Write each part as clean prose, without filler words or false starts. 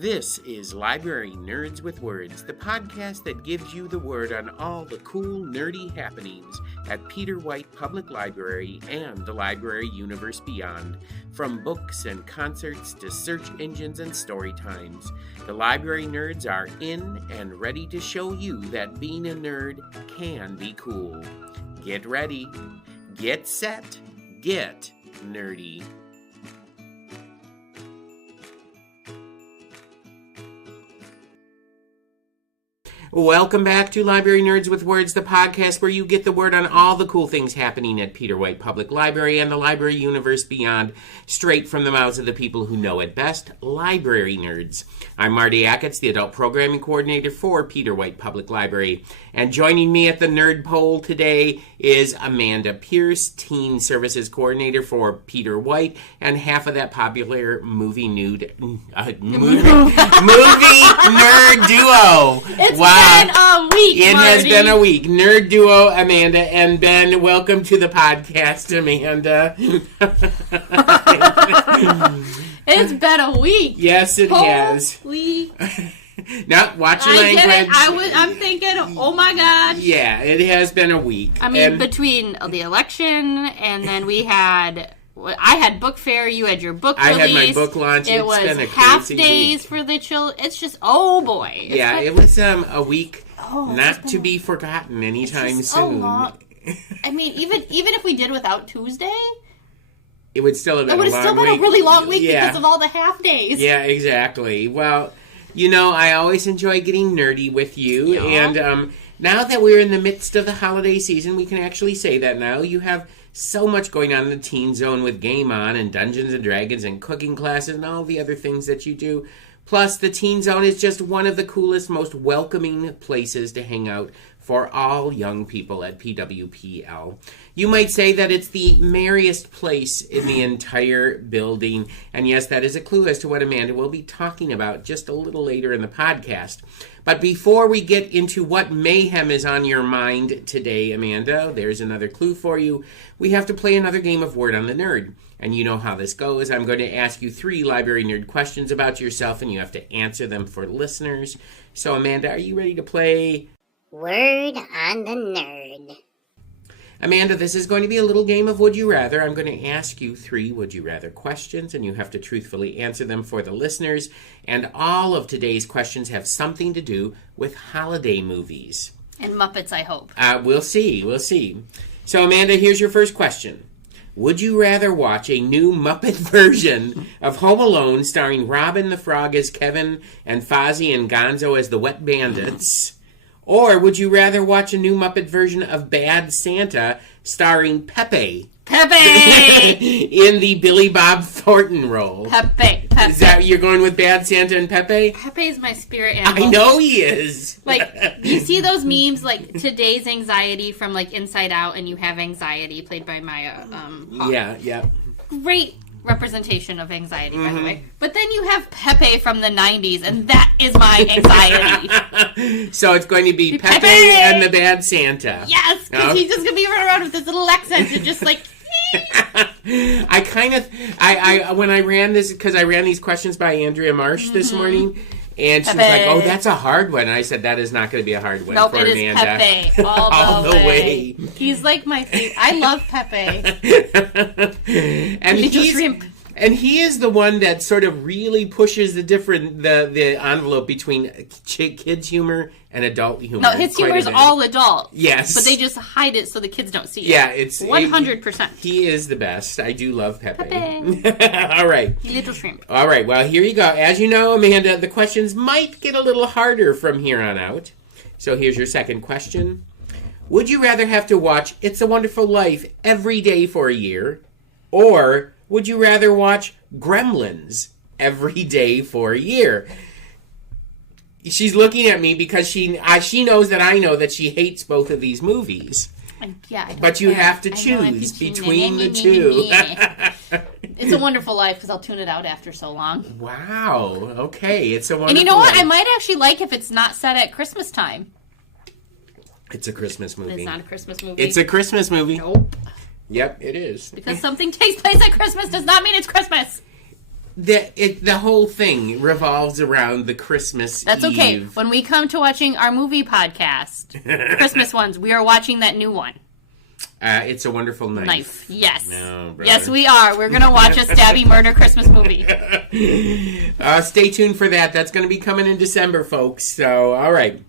This is Library Nerds with Words, the podcast that gives you the word on all the cool, nerdy happenings at Peter White Public Library and the library universe beyond. From books and concerts to search engines and story times, the library nerds are in and ready to show you that being a nerd can be cool. Get ready, get set, get nerdy. Welcome back to Library Nerds with Words, the podcast where you get the word on all the cool things happening at Peter White Public Library and the library universe beyond, straight from the mouths of the people who know it best, library nerds. I'm Marty, the adult programming coordinator for Peter White Public Library. And joining me at the nerd pole today is Amanda Pierce, teen services coordinator for Peter White, and half of that popular movie nerd duo. It's been a week, It Marty. has been a week. Nerd duo Amanda and Ben, welcome to the podcast, Amanda. It's been a week. Yes, it has. Holy. Now, watch your I language. get it. I'm thinking, oh my God. Yeah, it has been a week. I mean, between the election and then I had book fair, you had your book release. I had my book launch. It was been a half crazy days week. for the children. It's just, oh boy. It was a week not to be forgotten anytime soon. I mean, even if we did without Tuesday, it would still have been it would have still been a really long week because of all the half days. Yeah, exactly. Well, I always enjoy getting nerdy with you. Yeah. And now that we're in the midst of the holiday season, we can actually say that now. You have so much going on in the Teen Zone with Game On and Dungeons and Dragons and cooking classes and all the other things that you do. Plus, the Teen Zone is just one of the coolest, most welcoming places to hang out for all young people at PWPL. You might say that it's the merriest place in the entire building. And yes, that is a clue as to what Amanda will be talking about just a little later in the podcast. But before we get into what mayhem is on your mind today, Amanda, there's another clue for you. We have to play another game of Word on the Nerd. And you know how this goes. I'm going to ask you 3 library nerd questions about yourself, and you have to answer them for listeners. So, Amanda, are you ready to play Word on the Nerd? Amanda, this is going to be a little game of Would You Rather. I'm going to ask you 3 Would You Rather questions, and you have to truthfully answer them for the listeners. And all of today's questions have something to do with holiday movies. And Muppets, I hope. We'll see. So, Amanda, here's your first question. Would you rather watch a new Muppet version of Home Alone starring Robin the Frog as Kevin and Fozzie and Gonzo as the Wet Bandits? Or would you rather watch a new Muppet version of Bad Santa starring Pepe? In the Billy Bob Thornton role. Pepe. Is that you're going with Bad Santa and Pepe? Pepe's my spirit animal. I know he is. Like, you see those memes, like, today's anxiety from, like, Inside Out, and you have anxiety, played by Maya Hawke. Yeah. Great representation of anxiety, by the way. But then you have Pepe from the 90s, and that is my anxiety. So it's going to be Pepe and the Bad Santa. Yes, because he's just going to be running around with this little accent and just, like... when I ran this, because I ran these questions by Andrea Marsh this morning, and she was like, "Oh, that's a hard one." And I said, "That is not going to be a hard one for Amanda." Nope, it is Pepe all the way. He's like my favorite. I love Pepe. And he is the one that sort of really pushes the envelope between kids' humor and adult humor. No, his humor is all adult. Yes. But they just hide it so the kids don't see it. Yeah, it's 100%. He is the best. I do love Pepe. All right. Little shrimp. All right, well, here you go. As you know, Amanda, the questions might get a little harder from here on out. So here's your second question. Would you rather have to watch It's a Wonderful Life every day for a year, or would you rather watch Gremlins every day for a year? She's looking at me because she knows that I know that she hates both of these movies. Yeah, but you have to choose between the two. It's a Wonderful Life because I'll tune it out after so long. Wow. Okay, It's a Wonderful Life. And you know what? I might actually like if it's not set at Christmas time. It's a Christmas movie. It's not a Christmas movie. It's a Christmas movie. Nope. Yep, it is. Because something takes place at Christmas does not mean it's Christmas. the whole thing revolves around the Christmas That's Eve. okay. When we come to watching our movie podcast, Christmas ones, we are watching that new one. It's a Wonderful Knife. Yes. No, brother. Yes, we are. We're going to watch a stabby murder Christmas movie. Stay tuned for that. That's going to be coming in December, folks. So, all right.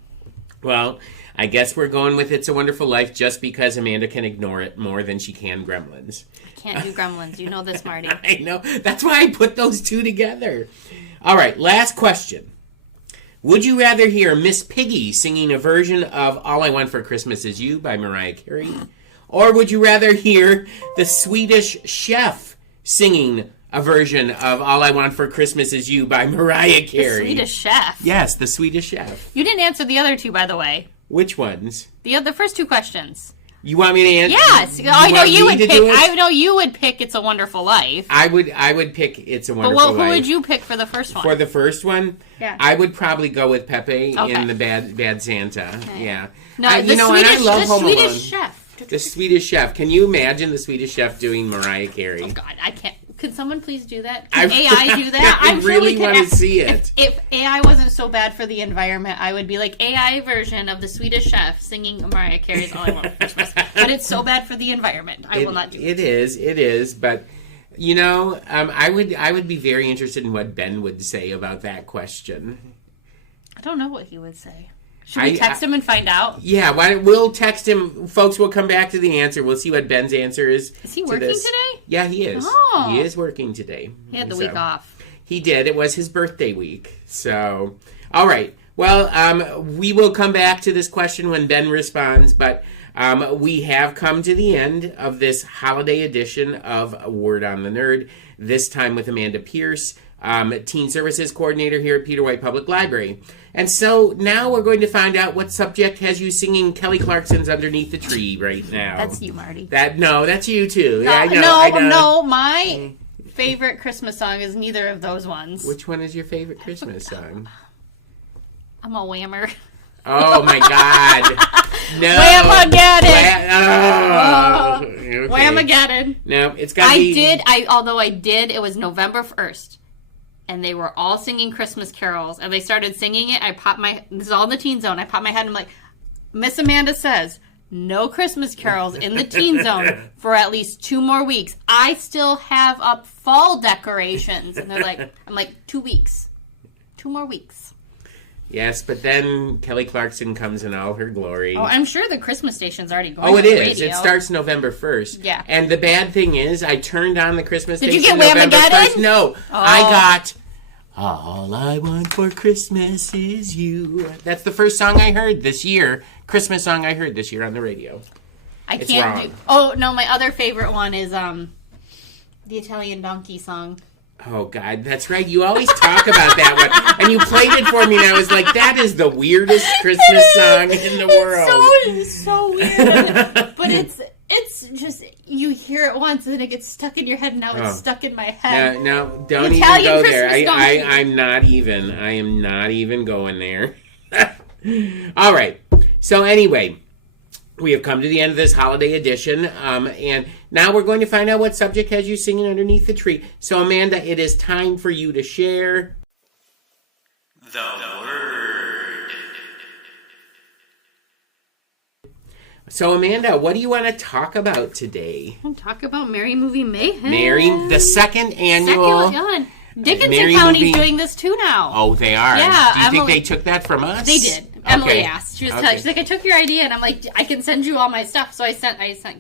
Well, I guess we're going with It's a Wonderful Life just because Amanda can ignore it more than she can Gremlins. I can't do Gremlins. You know this, Marty. I know. That's why I put those two together. All right, last question. Would you rather hear Miss Piggy singing a version of All I Want for Christmas Is You by Mariah Carey? Or would you rather hear the Swedish Chef singing a version of All I Want for Christmas Is You by Mariah Carey? The Swedish Chef? Yes, the Swedish Chef. You didn't answer the other two, by the way. Which ones? The first two questions. You want me to answer? Yes. I know you would pick. I know you would pick It's a Wonderful Life. I would pick It's a Wonderful Life. But who would you pick for the first one? For the first one? Yeah. I would probably go with Pepe Okay. in the Bad Santa. Okay. Yeah. No, and I love Home Alone. Swedish Chef. The Swedish Chef. Can you imagine the Swedish Chef doing Mariah Carey? Oh God, I can't. Could someone please do that? I Can AI do that? I really want to see it. If AI wasn't so bad for the environment, I would be like AI version of the Swedish Chef singing Mariah Carey's "All I Want for Christmas." But it's so bad for the environment. I will not do it. It is. But you know, I would be very interested in what Ben would say about that question. I don't know what he would say. Should we text him and find out? Yeah, we'll text him. Folks, we'll come back to the answer. We'll see what Ben's answer is. Is he working today? Yeah, he is. Oh. He is working today. He had the week off. He did. It was his birthday week. So, all right. Well, we will come back to this question when Ben responds, but we have come to the end of this holiday edition of Word on the Nerd, this time with Amanda Pierce, Teen Services Coordinator here at Peter White Public Library. And so now we're going to find out what subject has you singing Kelly Clarkson's Underneath the Tree right now. That's you, Marty. That's you too. No, yeah, I know. No, my favorite Christmas song is neither of those ones. Which one is your favorite Christmas song? I'm a whammer. Oh my God! No, Whamageddon! Okay. Whamageddon! No, it's got to be. Although I did. It was November 1st. And they were all singing Christmas carols. And they started singing it. This is all in the Teen Zone. I popped my head and I'm like, Miss Amanda says, no Christmas carols in the Teen Zone for at least 2 more weeks. I still have up fall decorations. And they're like, I'm like, 2 weeks. 2 more weeks. Yes, but then Kelly Clarkson comes in all her glory. Oh, I'm sure the Christmas station's already going on on the radio. It starts November 1st. Yeah. And the bad thing is, I turned on the Christmas station Did you get November Whamageddon? 1st. No, Oh. I got All I Want for Christmas Is You. That's the first song I heard this year. Christmas song I heard this year on the radio. It's wrong. Oh, no, my other favorite one is the Italian Donkey song. Oh, God, that's right. You always talk about that one. And you played it for me, and I was like, that is the weirdest Christmas song in the world. It's so weird. But it's just, you hear it once, and then it gets stuck in your head, and now it's stuck in my head. No, don't Italian even go Christmas there. donkey. I'm not even. I am not even going there. All right. So anyway, we have come to the end of this holiday edition, and now we're going to find out what subject has you singing underneath the tree. So, Amanda, it is time for you to share the word. So, Amanda, what do you want to talk about today? I'm talk about Merry Movie Mayhem. The second annual... Dickinson County's doing this too now. Oh, they are? Yeah. Do you think they took that from us? They did. Okay. Emily asked. She's like, I took your idea, and I'm like, I can send you all my stuff. So I sent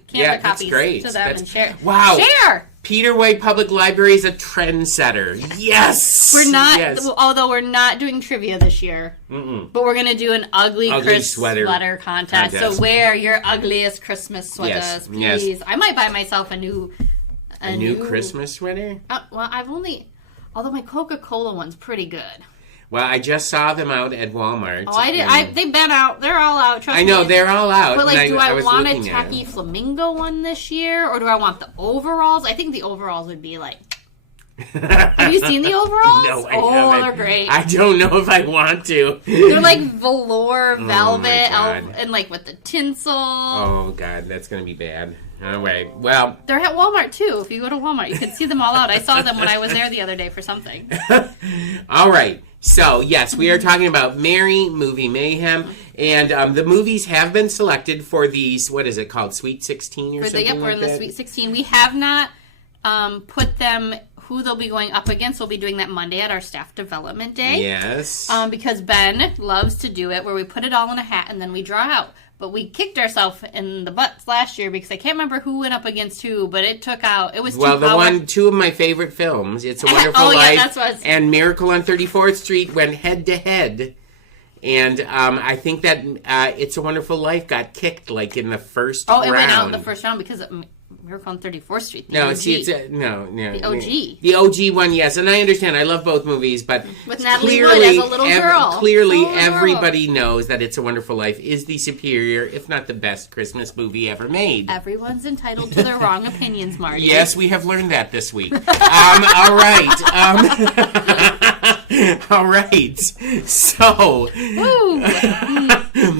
camera copies to them and share. Wow. Share! Peter White Public Library is a trendsetter. Yes! We're not, although we're not doing trivia this year, but we're going to do an ugly Christmas sweater contest. So wear your ugliest Christmas sweaters, please. Yes. I might buy myself a new Christmas sweater? Although my Coca-Cola one's pretty good. Well, I just saw them out at Walmart. Oh, I did. They've been out. They're all out. Trust me. I know, they're all out. But, do I want a tacky flamingo one this year? Or do I want the overalls? I think the overalls would be like... Have you seen the overalls? No, I haven't. They're great. I don't know if I want to. They're like velour velvet and with the tinsel. Oh, God, that's going to be bad. All right. Well, They're at Walmart, too. If you go to Walmart, you can see them all out. I saw them when I was there the other day for something. all right. So, yes, we are talking about Merry Movie Mayhem. And the movies have been selected for these, what is it called, Sweet 16 or something like that? We're in the Sweet 16. We have not put them, who they'll be going up against. We'll be doing that Monday at our staff development day. Yes. Because Ben loves to do it, where we put it all in a hat and then we draw out. But we kicked ourselves in the butts last year because I can't remember who went up against who, but it took out, it was two of my favorite films, It's a Wonderful Life that's what and Miracle on 34th Street, went head to head. And I think that It's a Wonderful Life got kicked like in the first round. Oh, it went out in the first round because Miracle on 34th Street. The OG. See, it's no. The OG. The OG one, yes. And I understand. I love both movies, but with Natalie Wood as a little girl. Clearly, everybody knows that It's a Wonderful Life is the superior, if not the best, Christmas movie ever made. Everyone's entitled to their wrong opinions, Marty. Yes, we have learned that this week. All right. All right. So.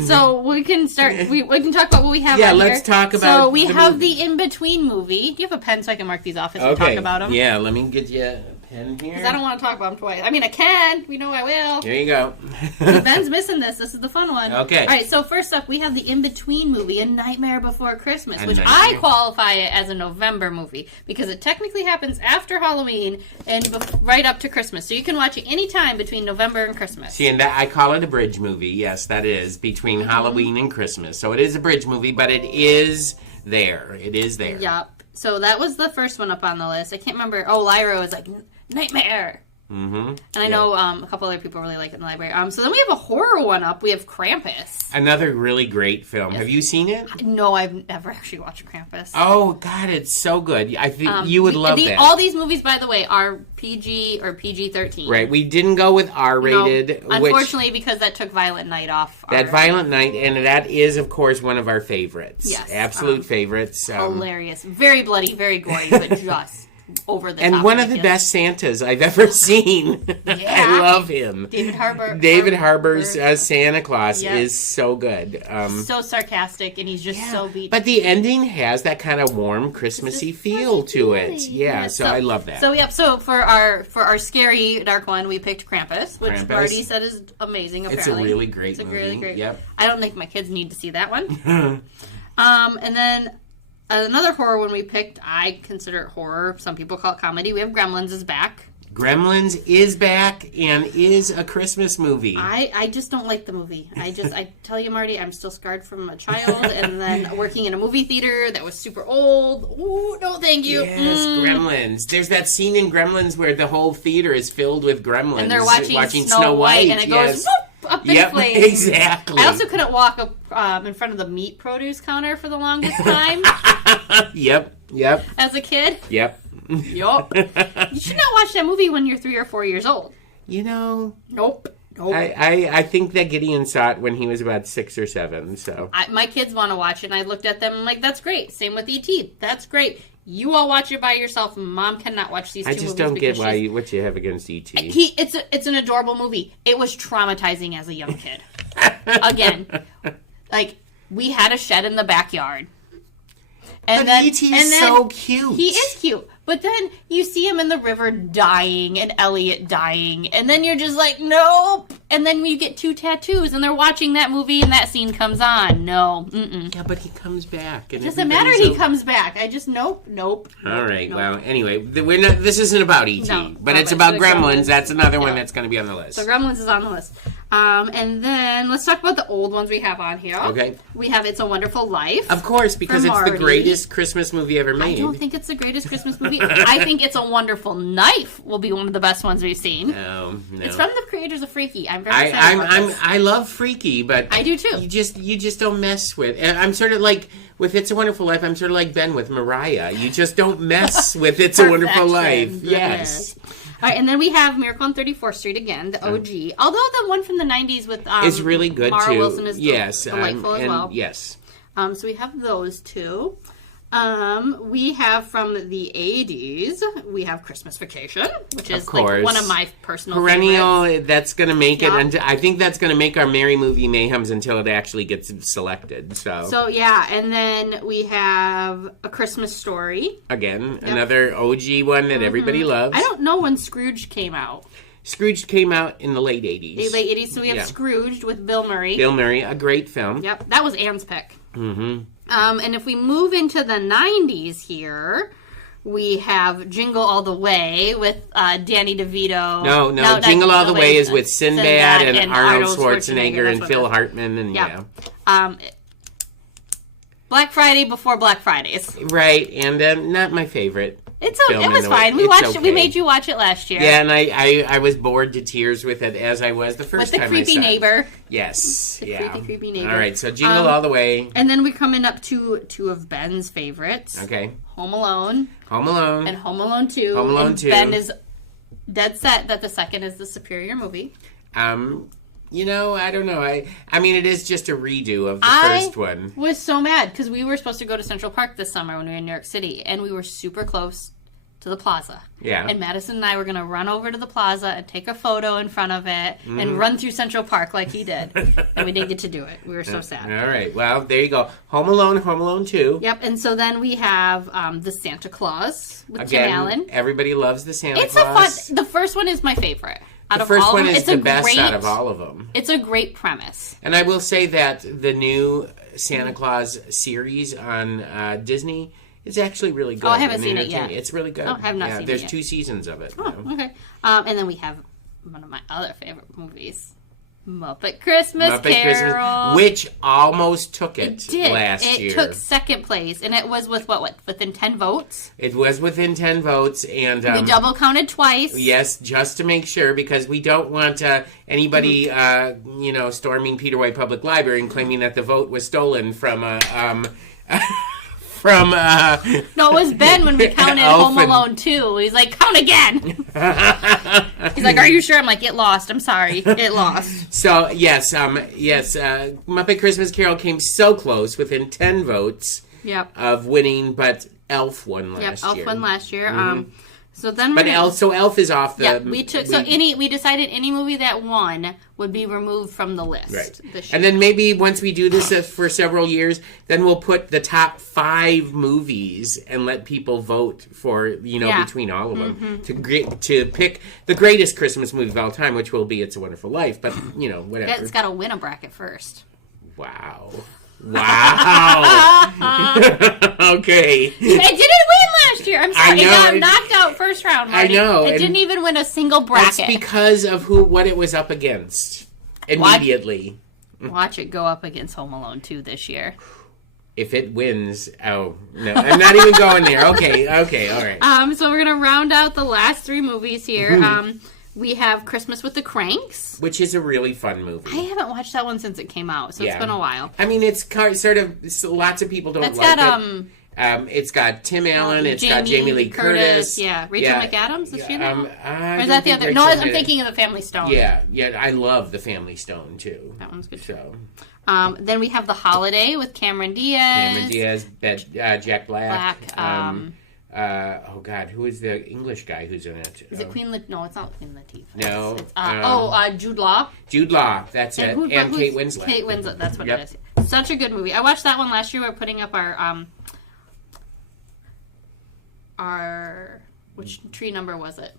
So we can start. We can talk about what we have. Yeah, on let's here. talk about. So we have the in-between movie. Do you have a pen so I can mark these off as we talk about them? Yeah, let me get you a pen here. Because I don't want to talk about them twice. I mean, I can. We know I will. Here you go. Ben's missing this. This is the fun one. Okay. All right. So first up, we have the in-between movie, A Nightmare Before Christmas, which I qualify it as a November movie because it technically happens after Halloween and right up to Christmas. So you can watch it anytime between November and Christmas. See, and that I call it a bridge movie. Yes, that is between Halloween and Christmas. So it is a bridge movie, but it is there. It is there. Yep. So that was the first one up on the list. I can't remember. Oh, Lyra was like, Nightmare. Mm-hmm. And I know a couple other people really like it in the library. So then we have a horror one up. We have Krampus. Another really great film. Have you seen it? No, I've never actually watched Krampus. Oh, God, it's so good. I think you would love that. All these movies, by the way, are PG or PG-13. Right. We didn't go with R-rated. No, unfortunately, because that took Violent Night off. Violent Night, and that is, of course, one of our favorites. Yes. Absolute favorites. Hilarious. Very bloody, very gory, but just over the top. And one of the best Santas I've ever seen. Yeah. I love him. David Harbour's Santa Claus is so good. So sarcastic, and he's just so beat. But the ending has that kind of warm, Christmassy feel to it. Yeah, so I love that. So for our scary dark one, we picked Krampus, which Marty said is amazing. Apparently, it's a really great movie. Really great. Yep. I don't think my kids need to see that one. And then another horror one we picked, I consider it horror. Some people call it comedy. We have Gremlins is back. Gremlins is back and is a Christmas movie. I just don't like the movie. I tell you, Marty, I'm still scarred from a child and then working in a movie theater that was super old. Ooh, no thank you. Yes, Gremlins. There's that scene in Gremlins where the whole theater is filled with gremlins. And they're watching Snow White and it goes whoop, up in flames. Exactly. I also couldn't walk up in front of the meat produce counter for the longest time. Yep. As a kid. Yep. Yup. You should not watch that movie when you're 3 or 4 years old. You know. Nope. I think that Gideon saw it when he was about 6 or 7. So my kids want to watch it, and I looked at them and I'm like, that's great. Same with E.T. That's great. You all watch it by yourself. Mom cannot watch these two movies. I just don't get what you have against E.T. It's an adorable movie. It was traumatizing as a young kid. Again, like, we had a shed in the backyard. And then E.T. is so cute. He is cute. But then you see him in the river dying and Elliot dying. And then you're just like, nope. And then you get 2 tattoos and they're watching that movie and that scene comes on. No. Mm-mm. Yeah, but he comes back. It doesn't matter he comes back. I just, nope. All right. Nope. Well, anyway, this isn't about E.T. No, but it's about Gremlins. That's another one that's going to be on the list. So Gremlins is on the list. And then let's talk about the old ones we have on here. Okay. We have It's a Wonderful Life. Of course, because it's the greatest Christmas movie ever made. I don't think it's the greatest Christmas movie. I think It's a Wonderful Knife will be one of the best ones we've seen. No. It's from the creators of Freaky. I'm very excited about this. I love Freaky, but I do too. You just don't mess with. I'm sort of like with It's a Wonderful Life. I'm sort of like Ben with Mariah. You just don't mess with It's a Wonderful Life. Yes. All right, and then we have Miracle on 34th Street again, the OG. Although the one from the 90s with is really good Mara too. Wilson is delightful as well. Yes. So we have those two. We have from the 80s, we have Christmas Vacation, which is course. like one of my personal perennial. favorites. That's going to make it, Yeah. and I think that's going to make our Merry Movie Mayhems until it actually gets selected. So yeah, and then we have A Christmas Story. Again, another OG one that everybody loves. I don't know when Scrooge came out. Scrooge came out in the late 80s. The late 80s, so we have Scrooge with Bill Murray. Bill Murray, a great film. Yep, that was Anne's pick. Mm-hmm. And if we move into the 90s here, we have Jingle All the Way with Danny DeVito. No, Jingle All the Way is with Sinbad and Arnold Schwarzenegger and Phil Hartman. And Black Friday before Black Fridays. Right, and not my favorite. It was fine. We watched it. We made you watch it last year. Yeah, and I was bored to tears with it, as I was the first time I saw it. With the creepy neighbor. Yes. The creepy neighbor. All right, so Jingle All the Way. And then we're coming up to two of Ben's favorites. Okay. Home Alone. And Home Alone 2. Home Alone 2. Ben is dead set that the second is the superior movie. I don't know. I mean, it is just a redo of the first one. I was so mad because we were supposed to go to Central Park this summer when we were in New York City, and we were super close to the plaza. Yeah. And Madison and I were going to run over to the plaza and take a photo in front of it and run through Central Park like he did. And we didn't get to do it. We were so sad. All right. Well, there you go. Home Alone 2. Yep. And so then we have the Santa Claus with Again, Tim Allen. Everybody loves the Santa It's Claus. The first one is my favorite. The first one is the best out of all of them. It's a great premise. And I will say that the new Santa Claus series on Disney is actually really good. Oh, I haven't seen it yet. It's really good. Oh, I have not seen it There's yet. 2 seasons of it. Oh, okay. And then we have one of my other favorite movies, Muppet Christmas Carol. Which almost took it last year. It took second place, and it was with within 10 votes? It was within 10 votes, and we double counted twice. Yes, just to make sure, because we don't want anybody, storming Peter White Public Library and claiming that the vote was stolen from No, it was Ben when we counted Home Alone 2. He's like, count again. He's like, are you sure? I'm like, it lost. I'm sorry. It lost. So, yes, Muppet Christmas Carol came so close, within 10 votes of winning, but Elf won last year. Elf won last year. Mm-hmm. So then Elf is off the... Yeah, we decided any movie that won would be removed from the list this year. And then maybe once we do this for several years, then we'll put the top 5 movies and let people vote for, between all of them to pick the greatest Christmas movie of all time, which will be It's a Wonderful Life, but, whatever. It's got to win a bracket first. Wow. Okay. It didn't win last year. I'm sorry. It got knocked out first round, Marty. I know. It didn't even win a single bracket. That's because of what it was up against immediately. Watch it go up against Home Alone 2 this year. If it wins, no, I'm not even going there. Okay, all right. So we're gonna round out the last 3 movies here. We have Christmas with the Cranks, which is a really fun movie. I haven't watched that one since it came out, so it's been a while. I mean, it's sort of lots of people don't like it. It's got Tim Allen. It's got Jamie Lee Curtis. Yeah, Rachel McAdams. Is she in that one? Or is that the other? No, I'm thinking of the Family Stone. Yeah. I love the Family Stone too. That one's good. So. Then we have The Holiday with Cameron Diaz. Jack Black. Oh God, who is the English guy who's in it? Is it Queen Latifah? No, it's not Queen Latifah. No. Jude Law. Jude Law, that's it. And Kate Winslet. Kate Winslet, that's what it is. Such a good movie. I watched that one last year. We were putting up our which tree number was it?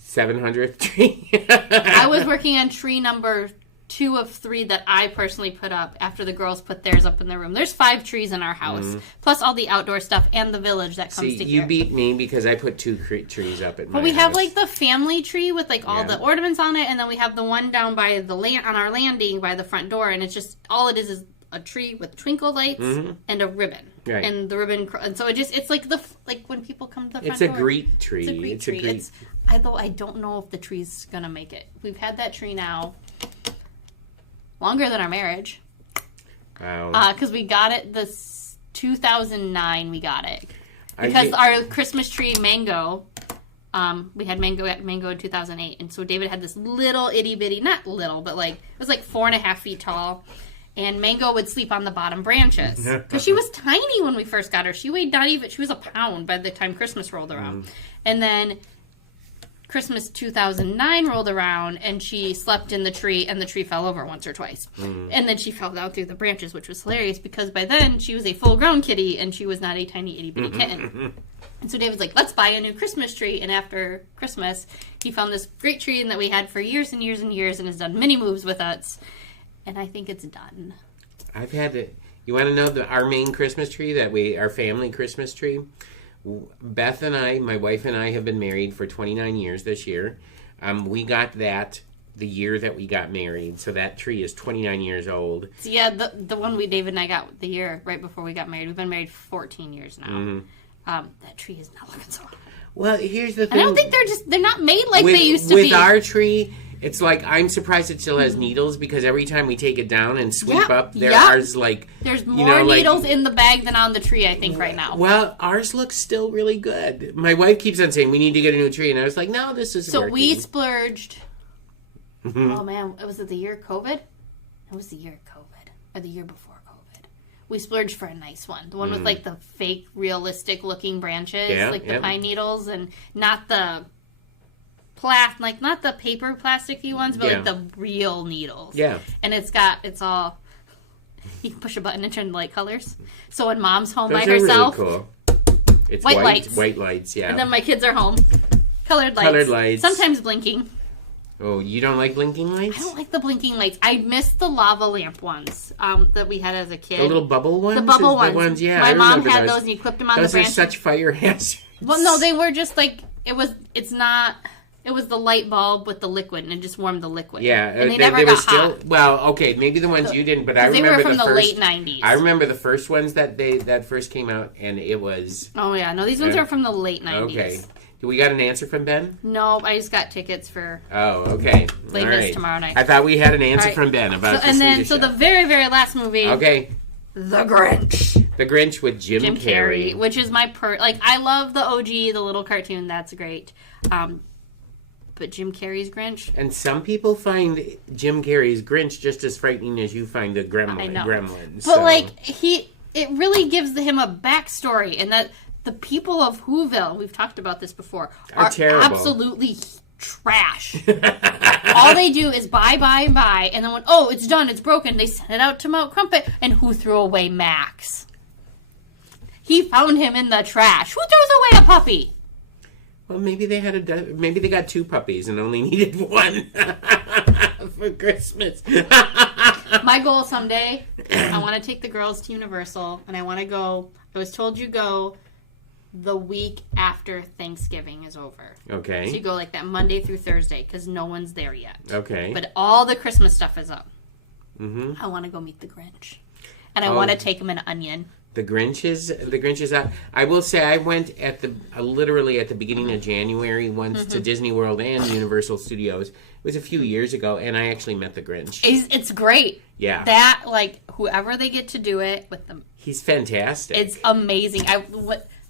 700th tree. I was working on tree number 2 of 3 that I personally put up after the girls put theirs up in their room. There's 5 trees in our house, plus all the outdoor stuff and the village that comes together. You beat me because I put 2 trees up at my house. But we have like the family tree with like all the ornaments on it, and then we have the one down by the on our landing by the front door, and it's just all it is a tree with twinkle lights and a ribbon. Right. And the ribbon, and so it's like when people come to the front door. It's a great tree. It's a great tree. Although I don't know if the tree's gonna make it. We've had that tree now longer than our marriage. Wow. Because we got it this 2009. We got it because our Christmas tree mango. We had mango in 2008, and so David had this little itty bitty, not little, but like it was like 4.5 feet tall. And Mango would sleep on the bottom branches. Because she was tiny when we first got her. She weighed she was a pound by the time Christmas rolled around. And then Christmas 2009 rolled around, and she slept in the tree, and the tree fell over once or twice. And then she fell down through the branches, which was hilarious, because by then she was a full-grown kitty, and she was not a tiny itty-bitty kitten. And so David's like, let's buy a new Christmas tree. And after Christmas, he found this great tree that we had for years and years and years, and has done many moves with us. And I think it's done. I've had it. You want to know our main Christmas tree, our family Christmas tree? Beth and I, my wife and I, have been married for 29 years this year. We got that the year that we got married, so that tree is 29 years old. So yeah, the one David and I got the year right before we got married. We've been married 14 years now. That tree is not looking so hot. Well, here's the thing. I don't think they're not made like they used to be. With our tree, it's like, I'm surprised it still has needles, because every time we take it down and sweep up, there's more needles in the bag than on the tree, I think, right now. Well, ours looks still really good. My wife keeps on saying, we need to get a new tree, and I was like, no, this is working. So we splurged. Oh, man, was it the year of COVID? It was the year of COVID, or the year before COVID. We splurged for a nice one. The one with, like, the fake, realistic-looking branches, the pine needles, and not the... not the paper plasticky ones, but like the real needles. Yeah. And it's all, you can push a button and turn the light colors. So when Mom's home by herself, really cool. It's white lights. White lights, yeah. And then my kids are home. Colored lights. Sometimes blinking. Oh, you don't like blinking lights? I don't like the blinking lights. I miss the lava lamp ones that we had as a kid. The little bubble ones? The bubble ones. Yeah, my mom had those, and you clipped them on the branch. Those are such fire hazards. Well, no, they were just like, it was the light bulb with the liquid, and it just warmed the liquid. Yeah. And they never got hot. Well, okay, maybe the ones you didn't, but I remember they were from the late 90s. I remember the first ones that first came out, and it was... Oh, yeah. No, these ones are from the late 90s. Okay. We got an answer from Ben? No, I just got tickets for... Oh, okay. Latest tomorrow night. I thought we had an answer from Ben about the very, very last movie... Okay. The Grinch. The Grinch with Jim Carrey. Which is my... I love the OG, the little cartoon. That's great. But Jim Carrey's Grinch. And some people find Jim Carrey's Grinch just as frightening as you find the Gremlins. But it really gives him a backstory, and that the people of Whoville, we've talked about this before, are terrible. Absolutely trash. All they do is buy, and then when it's done, it's broken, they send it out to Mount Crumpet, and who threw away Max? He found him in the trash. Who throws away a puppy? Well, maybe they got two puppies and only needed one for Christmas. My goal someday, I want to take the girls to Universal, and I want to go. I was told you go the week after Thanksgiving is over. Okay. So you go like that Monday through Thursday, because no one's there yet. Okay. But all the Christmas stuff is up. Mm-hmm. I want to go meet the Grinch, and I want to take him an onion. The Grinch is out. I will say I went literally at the beginning of January once to Disney World and Universal Studios. It was a few years ago, and I actually met the Grinch. It's great. Yeah. That, whoever they get to do it with them. He's fantastic. It's amazing.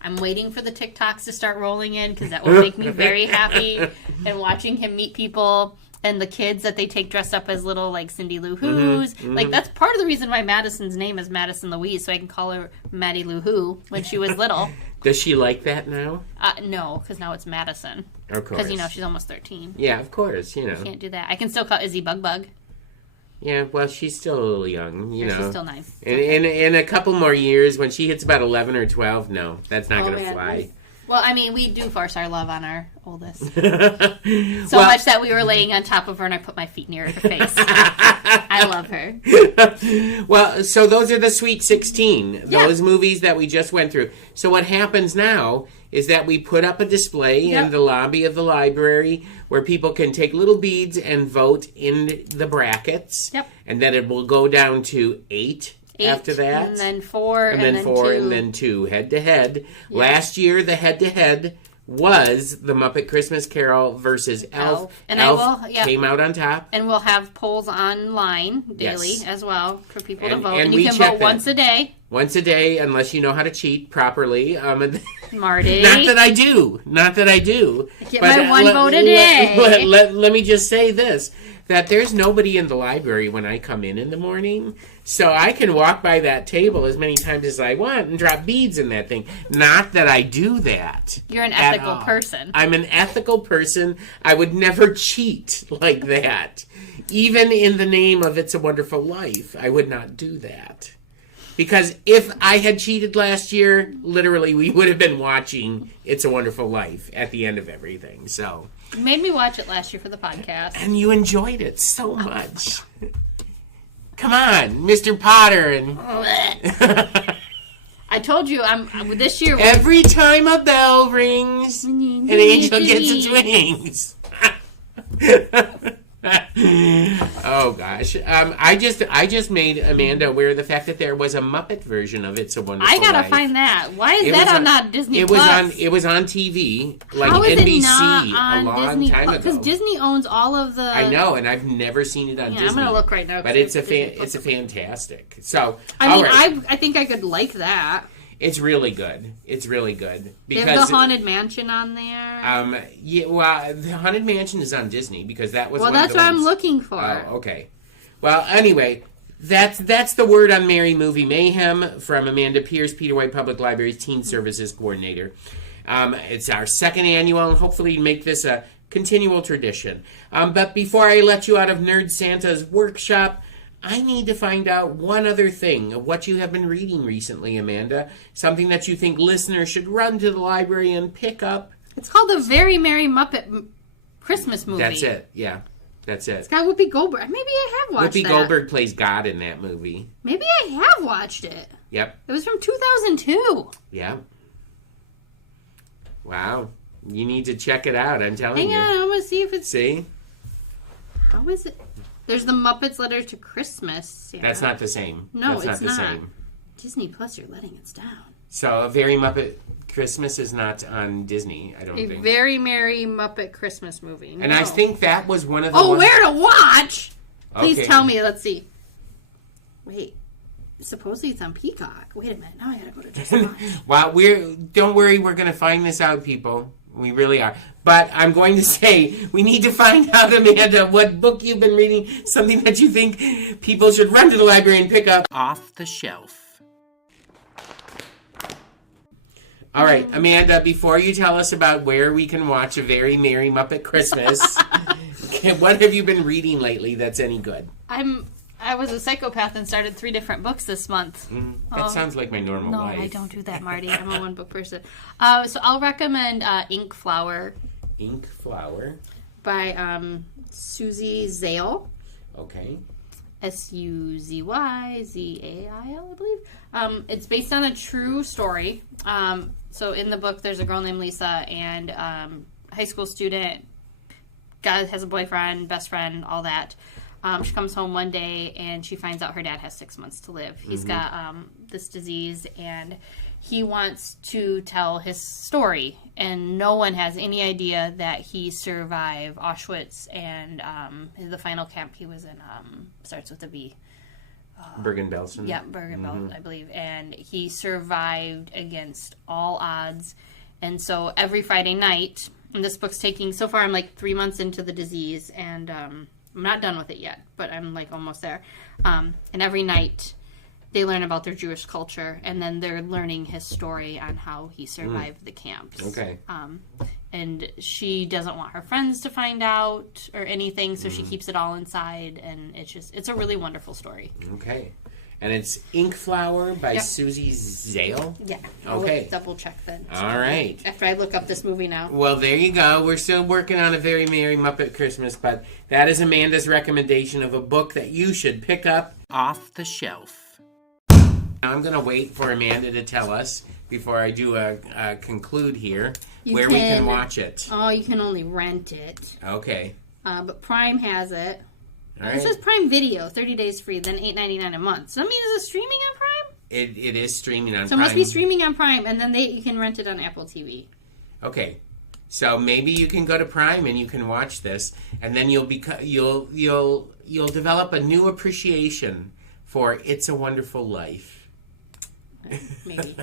I'm waiting for the TikToks to start rolling in, because that will make me very happy. And watching him meet people. And the kids that they take dressed up as little, Cindy Lou Who's. That's part of the reason why Madison's name is Madison Louise, so I can call her Maddie Lou Who when she was little. Does she like that now? No, because now it's Madison. Of course. Because, she's almost 13. Yeah, of course, I can't do that. I can still call Izzy Bug. Yeah, well, she's still a little young, She's still nice. In a couple more years, when she hits about 11 or 12, no, that's not going to fly. Well, we do force our love on our oldest. Much that we were laying on top of her and I put my feet near her face. I love her. Well, so those are the Sweet 16, those movies that we just went through. So what happens now is that we put up a display in the lobby of the library where people can take little beads and vote in the brackets. Yep. And then it will go down to 8. After that, and then 4, and then 4, and then 2, head to head. Last year, the head to head was the Muppet Christmas Carol versus Elf. And Elf came out on top. And we'll have polls online daily as well for people to vote. And you can vote once a day. Once a day, unless you know how to cheat properly. Marty. Not that I do. Get my one vote a day. Let me just say this, that there's nobody in the library when I come in the morning, so I can walk by that table as many times as I want and drop beads in that thing. Not that I do that. You're an ethical person. I'm an ethical person. I would never cheat like that. Even in the name of It's a Wonderful Life, I would not do that. Because if I had cheated last year, literally we would have been watching It's a Wonderful Life at the end of everything. So you made me watch it last year for the podcast. And you enjoyed it so much. Come on, Mr. Potter. And I told you, this year. Every time a bell rings, an angel gets its wings. Oh gosh, I just made Amanda aware of the fact that there was a Muppet version of It's a Wonderful Life. I gotta find that. Why is that on not Disney Plus? It was on TV, like How is NBC, it not on a long Disney time ago. Because Disney owns all of the. I know, and I've never seen it on Disney. I'm gonna look right now. But it's a fantastic. So I mean, right. I think I could like that. It's really good. It's really good. Because they have the Haunted Mansion on there. Yeah, well, the Haunted Mansion is on Disney because that was. Well, one that's of the what ones... I'm looking for. Oh, okay. Well, anyway, that's the word on Merry Movie Mayhem from Amanda Pierce, Peter White Public Library's Teen Services Coordinator. It's our second annual, and hopefully make this a continual tradition. But before I let you out of Nerd Santa's workshop, I need to find out one other thing of what you have been reading recently, Amanda. Something that you think listeners should run to the library and pick up. It's called The Very Merry Muppet Christmas Movie. That's it, yeah. That's it. It's got Whoopi Goldberg. Maybe I have watched Whoopi that. Goldberg plays God in that movie. Maybe I have watched it. Yep. It was from 2002. Yeah. Wow. You need to check it out, I'm telling you. Hang on, I'm going to see if it's... See? How is it? There's the Muppets Letter to Christmas. Yeah. That's not the same. No, That's it's not the same. Disney Plus, you're letting us down. So, A Very Muppet Christmas is not on Disney, I don't think. A Very Merry Muppet Christmas Movie. No. And I think that was one of the ones... where to watch? Please Okay. tell me. Let's see. Wait. Supposedly it's on Peacock. Wait a minute. Now I gotta go to Disney. Well, don't worry, we're going to find this out, people. We really are. But I'm going to say, we need to find out, Amanda, what book you've been reading, something that you think people should run to the library and pick up off the shelf. All right, Amanda, before you tell us about where we can watch A Very Merry Muppet Christmas, what have you been reading lately that's any good? I was a psychopath and started 3 different books this month. That sounds like my normal life. No, I don't do that, Marty. I'm a one-book person. So I'll recommend Inkflower. Inkflower. By Suzy Zail. Okay. Suzyzai, I believe. It's based on a true story. So in the book, there's a girl named Lisa and high school student. Guy has a boyfriend, best friend, all that. She comes home one day and she finds out her dad has 6 months to live. He's got this disease and he wants to tell his story. And no one has any idea that he survived Auschwitz and the final camp he was in starts with a B. Bergen-Belsen. Yeah, Bergen-Belsen, I believe. And he survived against all odds. And so every Friday night, and this book's taking, so far I'm like 3 months into the disease and... I'm not done with it yet, but I'm like almost there. And every night they learn about their Jewish culture, and then they're learning his story on how he survived the camps. Okay. And she doesn't want her friends to find out or anything, so she keeps it all inside, and it's a really wonderful story. Okay. And it's Inkflower by Suzy Zail? Yeah. Okay. I'll double check that. All right. After I look up this movie now. Well, there you go. We're still working on A Very Merry Muppet Christmas, but that is Amanda's recommendation of a book that you should pick up off the shelf. Now I'm going to wait for Amanda to tell us, before I do a conclude here, where we can watch it. Oh, you can only rent it. Okay. But Prime has it. All right. It says Prime Video, 30 days free, then $8.99 a month. So, I mean, is it streaming on Prime? It is streaming on Prime. So it must be streaming on Prime, and then you can rent it on Apple TV. Okay. So maybe you can go to Prime and you can watch this, and then you'll develop a new appreciation for It's a Wonderful Life. Maybe.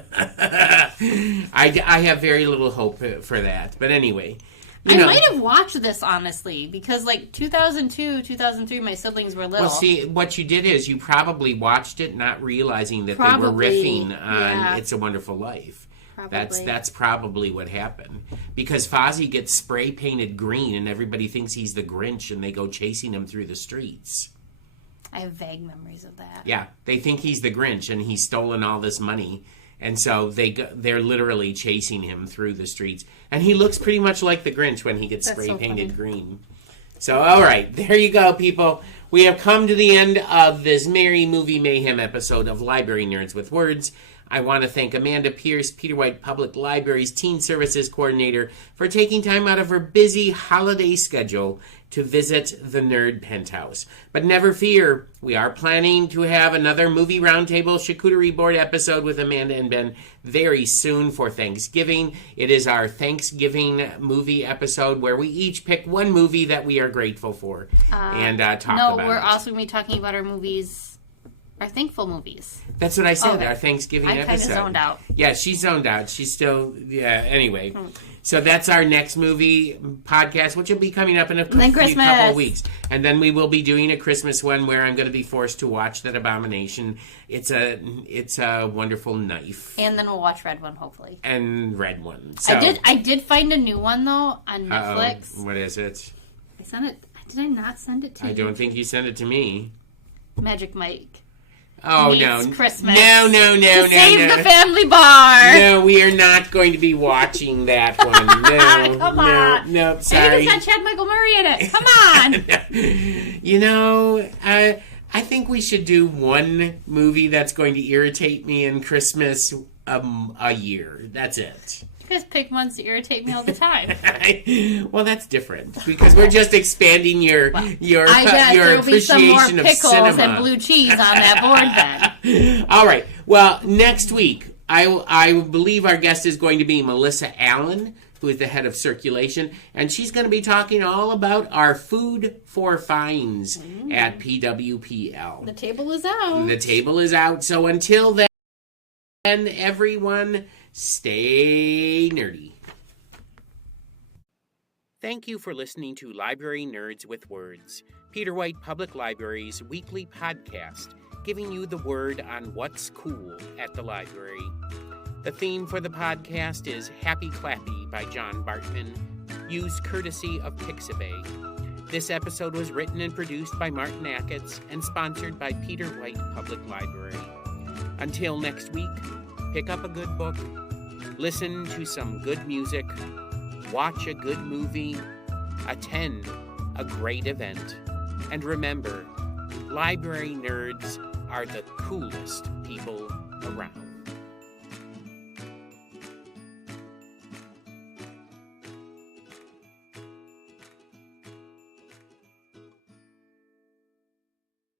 I have very little hope for that. But anyway. I might have watched this, honestly, because, 2002, 2003, my siblings were little. Well, see, what you did is you probably watched it not realizing that they were riffing on It's a Wonderful Life. Probably. That's probably what happened. Because Fozzie gets spray painted green and everybody thinks he's the Grinch and they go chasing him through the streets. I have vague memories of that. Yeah, they think he's the Grinch and he's stolen all this money. And so they're literally chasing him through the streets. And he looks pretty much like the Grinch when he gets spray painted green. So, all right, there you go, people. We have come to the end of this Merry Movie Mayhem episode of Library Nerds with Words. I want to thank Amanda Pierce, Peter White Public Library's Teen Services Coordinator, for taking time out of her busy holiday schedule to visit the Nerd Penthouse. But never fear, we are planning to have another Movie Roundtable Charcuterie Board episode with Amanda and Ben very soon for Thanksgiving. It is our Thanksgiving movie episode where we each pick one movie that we are grateful for and talk about it. No, we're also going to be talking about our movies. Our thankful movies. That's what I said, our Thanksgiving episode. I kind of zoned out. Yeah, she's zoned out. She's still, anyway. So that's our next movie podcast, which will be coming up in a couple of weeks. And then we will be doing a Christmas one where I'm going to be forced to watch That Abomination. It's a Wonderful Knife. And then we'll watch Red One, hopefully. And Red One. So, I did find a new one, though, on Netflix. What is it? I sent it. Did I not send it to you? I don't think you sent it to me. Magic Mike. Oh, no. Christmas. No. Save the family bar. No, we are not going to be watching that one. No. Come on. No, sorry. It's got Chad Michael Murray in it. Come on. You know, I think we should do one movie that's going to irritate me in Christmas a year. That's it. You guys pick ones to irritate me all the time. Well, that's different because we're just expanding your I bet there'll be some more appreciation of pickles cinema. and blue cheese on that board then. All right. Well, next week I believe our guest is going to be Melissa Allen, who is the head of circulation, and she's going to be talking all about our food for fines at PWPL. The table is out. The table is out. So until then, everyone, stay nerdy. Thank you for listening to Library Nerds with Words, Peter White Public Library's weekly podcast, giving you the word on what's cool at the library. The theme for the podcast is Happy Clappy by John Bartman, used courtesy of Pixabay. This episode was written and produced by Martin Acketts and sponsored by Peter White Public Library. Until next week, pick up a good book, listen to some good music, watch a good movie, attend a great event, and remember, library nerds are the coolest people around.